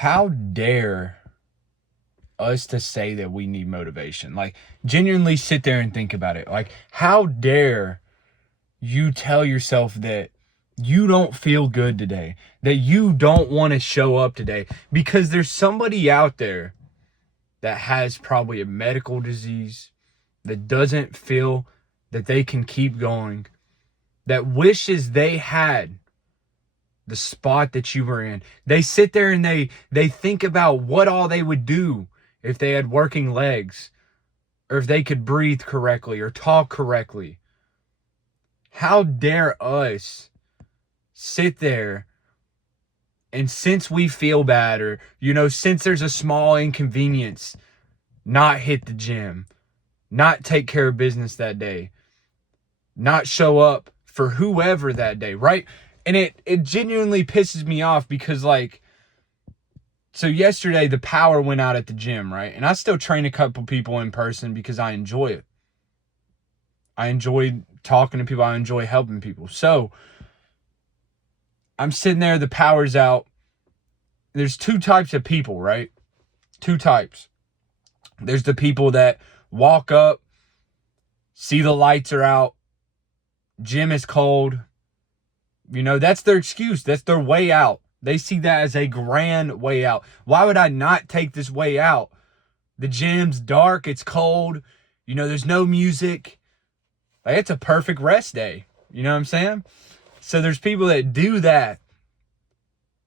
How dare us to say that we need motivation? Like, genuinely sit there and think about it. Like, how dare you tell yourself that you don't feel good today, that you don't want to show up today because there's somebody out there that has probably a medical disease, that doesn't feel that they can keep going, that wishes they had the spot that you were in. They sit there and they think about what all they would do if they had working legs, or if they could breathe correctly or talk correctly. How dare us sit there and, since we feel bad, or since there's a small inconvenience, not hit the gym, not take care of business that day, not show up for whoever that day, right? And it genuinely pisses me off because, like, so yesterday the power went out at the gym, right? And I still train a couple people in person because I enjoy it. I enjoy talking to people. I enjoy helping people. So I'm sitting there, the power's out. There's two types of people, right? Two types. There's the people that walk up, see the lights are out, gym is cold. That's their excuse. That's their way out. They see that as a grand way out. Why would I not take this way out? The gym's dark, it's cold, there's no music. Like, it's a perfect rest day. You know what I'm saying? So there's people that do that.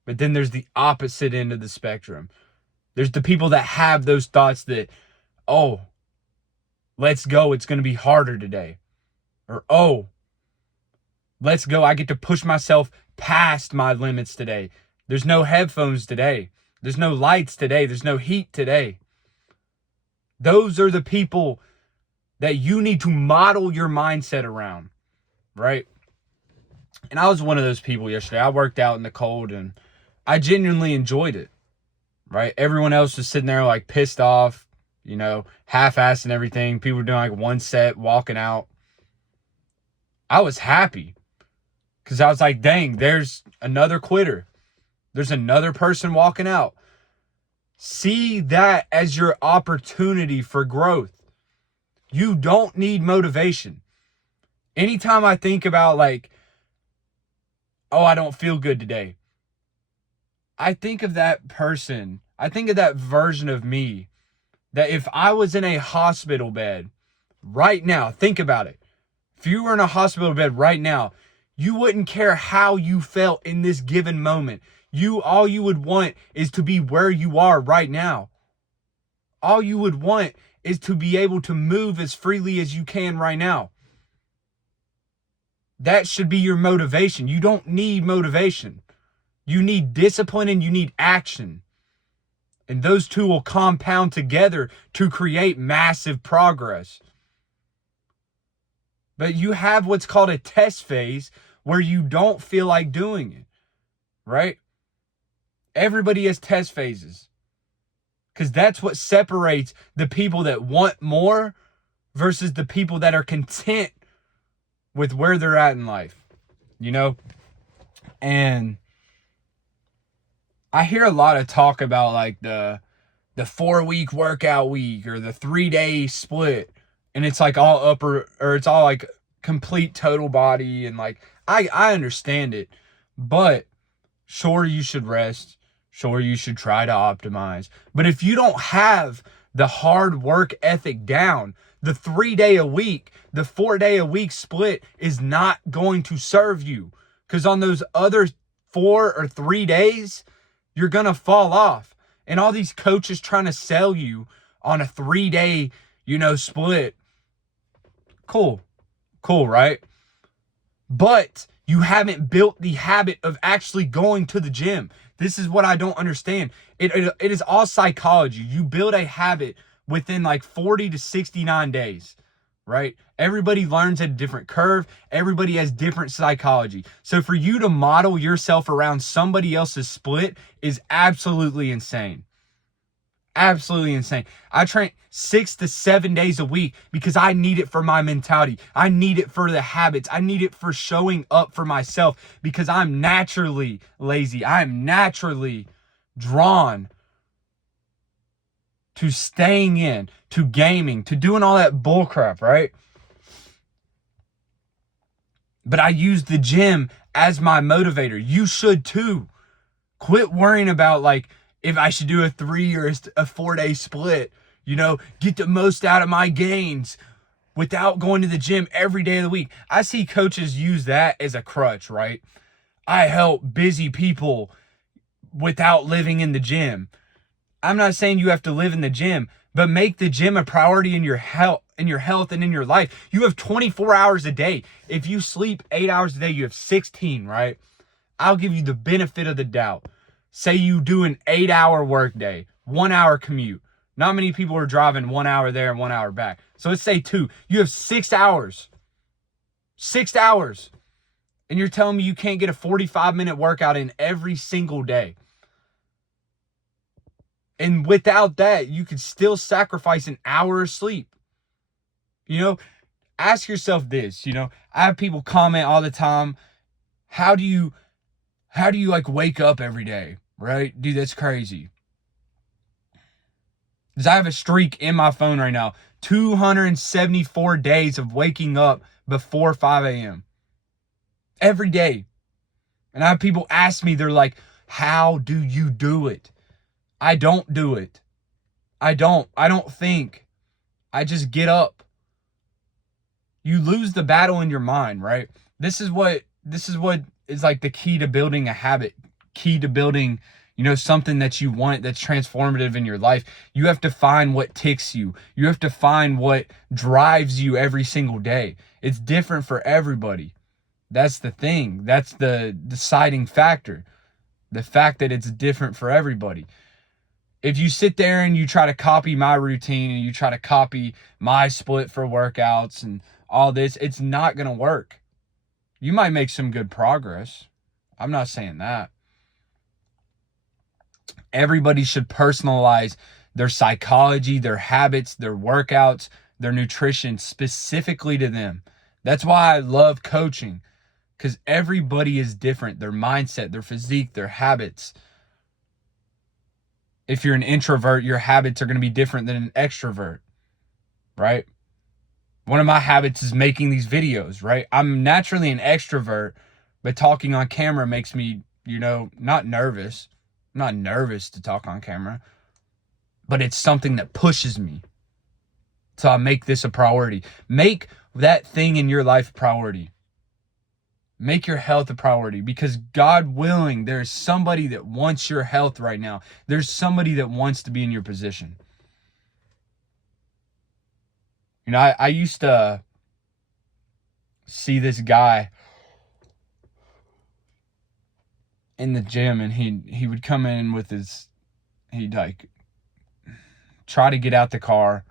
But then there's the opposite end of the spectrum. There's the people that have those thoughts that, oh, let's go, it's going to be harder today. Or, oh, let's go, I get to push myself past my limits today. There's no headphones today. There's no lights today. There's no heat today. Those are the people that you need to model your mindset around, right? And I was one of those people yesterday. I worked out in the cold and I genuinely enjoyed it, right? Everyone else was sitting there like pissed off, half-assing everything. People were doing like one set, walking out. I was happy because I was like, dang, there's another quitter. There's another person walking out. See that as your opportunity for growth. You don't need motivation. Anytime I think about like, oh, I don't feel good today, I think of that person. I think of that version of me that if I was in a hospital bed right now, think about it. If you were in a hospital bed right now, you wouldn't care how you felt in this given moment. All you would want is to be where you are right now. All you would want is to be able to move as freely as you can right now. That should be your motivation. You don't need motivation. You need discipline and you need action. And those two will compound together to create massive progress. But you have what's called a test phase where you don't feel like doing it, right? Everybody has test phases because that's what separates the people that want more versus the people that are content with where they're at in life, And I hear a lot of talk about like the 4-week workout week or the 3-day split. And it's like all upper, or it's all like complete total body. And like, I understand it, but sure, you should rest. Sure, you should try to optimize. But if you don't have the hard work ethic down, the 3-day-a-week, the 4-day-a-week split is not going to serve you. Because on those other 4 or 3 days, you're going to fall off. And all these coaches trying to sell you on a 3-day, split. Cool, right? But you haven't built the habit of actually going to the gym. This is what I don't understand. It is all psychology. You build a habit within like 40 to 69 days, right? Everybody learns at a different curve. Everybody has different psychology. So for you to model yourself around somebody else's split is absolutely insane. Absolutely insane. I train 6 to 7 days a week because I need it for my mentality. I need it for the habits. I need it for showing up for myself because I'm naturally lazy. I'm naturally drawn to staying in, to gaming, to doing all that bullcrap, right? But I use the gym as my motivator. You should too. Quit worrying about like if I should do a 3 or a 4 day split, get the most out of my gains without going to the gym every day of the week. I see coaches use that as a crutch, right? I help busy people without living in the gym. I'm not saying you have to live in the gym, but make the gym a priority in your health and in your life. You have 24 hours a day. If you sleep 8 hours a day, you have 16, right? I'll give you the benefit of the doubt. Say you do an 8-hour workday, 1 hour commute. Not many people are driving 1 hour there and 1 hour back. So let's say 2. You have 6 hours. 6 hours. And you're telling me you can't get a 45-minute workout in every single day. And without that, you could still sacrifice an hour of sleep. Ask yourself this, I have people comment all the time, how do you like wake up every day, right? Dude, that's crazy. Because I have a streak in my phone right now, 274 days of waking up before 5 a.m. every day. And I have people ask me, they're like, how do you do it? I don't do it. I don't think. I just get up. You lose the battle in your mind, right? This is what is like the key to building a habit, key to building, something that you want that's transformative in your life. You have to find what ticks you. You have to find what drives you every single day. It's different for everybody. That's the thing. That's the deciding factor. The fact that it's different for everybody. If you sit there and you try to copy my routine and you try to copy my split for workouts and all this, it's not going to work. You might make some good progress. I'm not saying that. Everybody should personalize their psychology, their habits, their workouts, their nutrition specifically to them. That's why I love coaching, because everybody is different. Their mindset, their physique, their habits. If you're an introvert, your habits are going to be different than an extrovert, right? One of my habits is making these videos, right? I'm naturally an extrovert, but talking on camera makes me, not nervous. I'm not nervous to talk on camera, but it's something that pushes me. So I make this a priority. Make that thing in your life a priority. Make your health a priority, because God willing, there's somebody that wants your health right now. There's somebody that wants to be in your position. I used to see this guy in the gym, and he would come in with he'd like try to get out the car.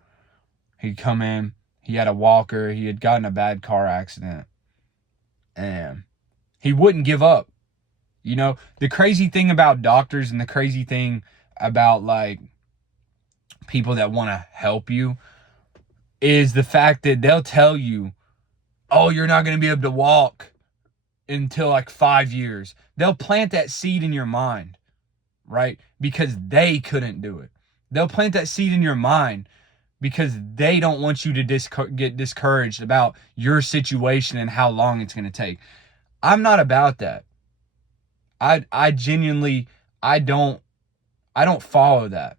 He'd come in, he had a walker, he had gotten a bad car accident, and he wouldn't give up. The crazy thing about doctors and the crazy thing about like people that want to help you is the fact that they'll tell you, oh, you're not going to be able to walk until like 5 years. They'll plant that seed in your mind, right? Because they couldn't do it. They'll plant that seed in your mind because they don't want you to get discouraged about your situation and how long it's going to take. I'm not about that. I genuinely, I don't follow that.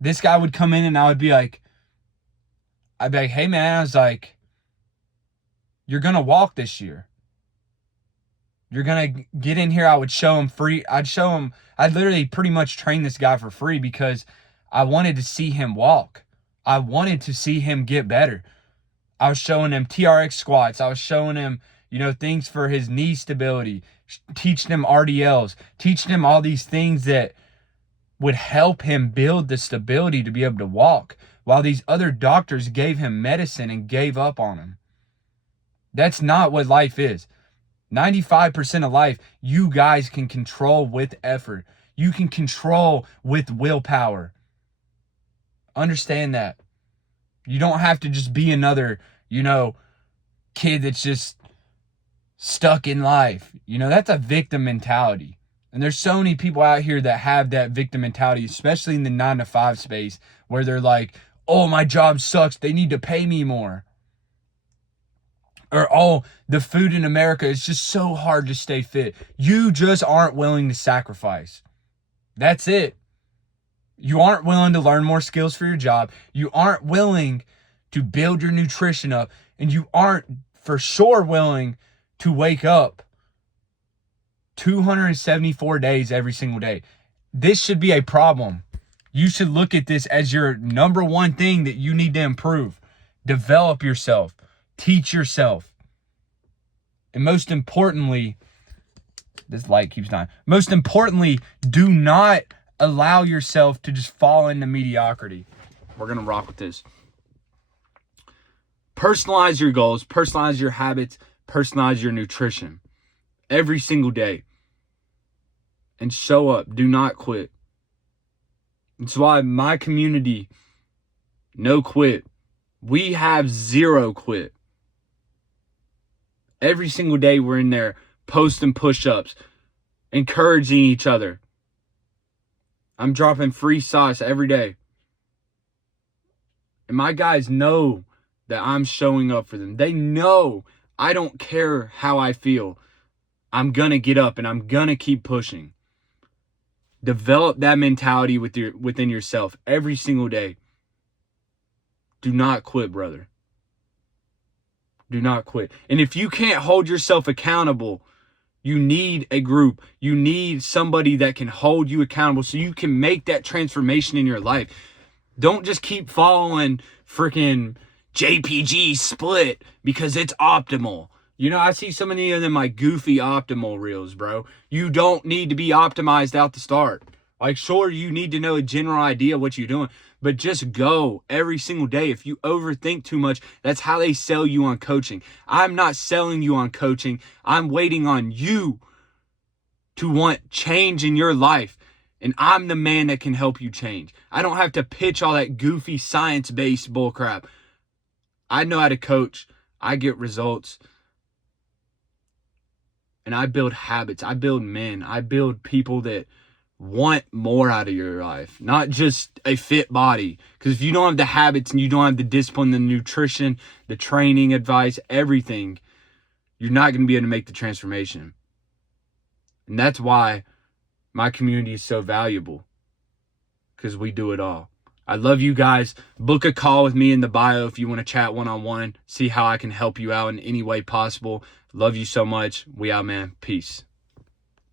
This guy would come in and I'd be like, hey man, I was like, you're going to walk this year. You're going to get in here. I would show him free. I'd literally pretty much train this guy for free because I wanted to see him walk. I wanted to see him get better. I was showing him TRX squats. I was showing him, things for his knee stability, teaching him RDLs, teaching him all these things that would help him build the stability to be able to walk, while these other doctors gave him medicine and gave up on him. That's not what life is. 95% of life, you guys can control with effort. You can control with willpower. Understand that. You don't have to just be another, kid that's just stuck in life. That's a victim mentality. And there's so many people out here that have that victim mentality, especially in the 9 to 5 space, where they're like, oh, my job sucks, they need to pay me more. Or, oh, the food in America is just so hard to stay fit. You just aren't willing to sacrifice. That's it. You aren't willing to learn more skills for your job. You aren't willing to build your nutrition up. And you aren't for sure willing to wake up 274 days every single day. This should be a problem. You should look at this as your number one thing that you need to improve. Develop yourself. Teach yourself. And most importantly, this light keeps dying. Most importantly, do not allow yourself to just fall into mediocrity. We're going to rock with this. Personalize your goals. Personalize your habits. Personalize your nutrition. Every single day. And show up. Do not quit. That's why my community, no quit. We have 0 quit. Every single day we're in there posting push-ups, encouraging each other. I'm dropping free sauce every day. And my guys know that I'm showing up for them. They know I don't care how I feel. I'm going to get up and I'm going to keep pushing. Develop that mentality within yourself every single day. Do not quit, brother. Do not quit. And if you can't hold yourself accountable, you need a group. You need somebody that can hold you accountable so you can make that transformation in your life. Don't just keep following freaking JPG Split because it's optimal. You know, I see so many of them like goofy optimal reels, bro. You don't need to be optimized out the start. Like, sure, you need to know a general idea of what you're doing, but just go every single day. If you overthink too much, that's how they sell you on coaching. I'm not selling you on coaching. I'm waiting on you to want change in your life. And I'm the man that can help you change. I don't have to pitch all that goofy science-based bullcrap. I know how to coach. I get results. And I build habits. I build men. I build people that want more out of your life, not just a fit body. Because if you don't have the habits and you don't have the discipline, the nutrition, the training advice, everything, you're not going to be able to make the transformation. And that's why my community is so valuable, because we do it all. I love you guys. Book a call with me in the bio if you want to chat one-on-one, see how I can help you out in any way possible. Love you so much. We out, man. Peace.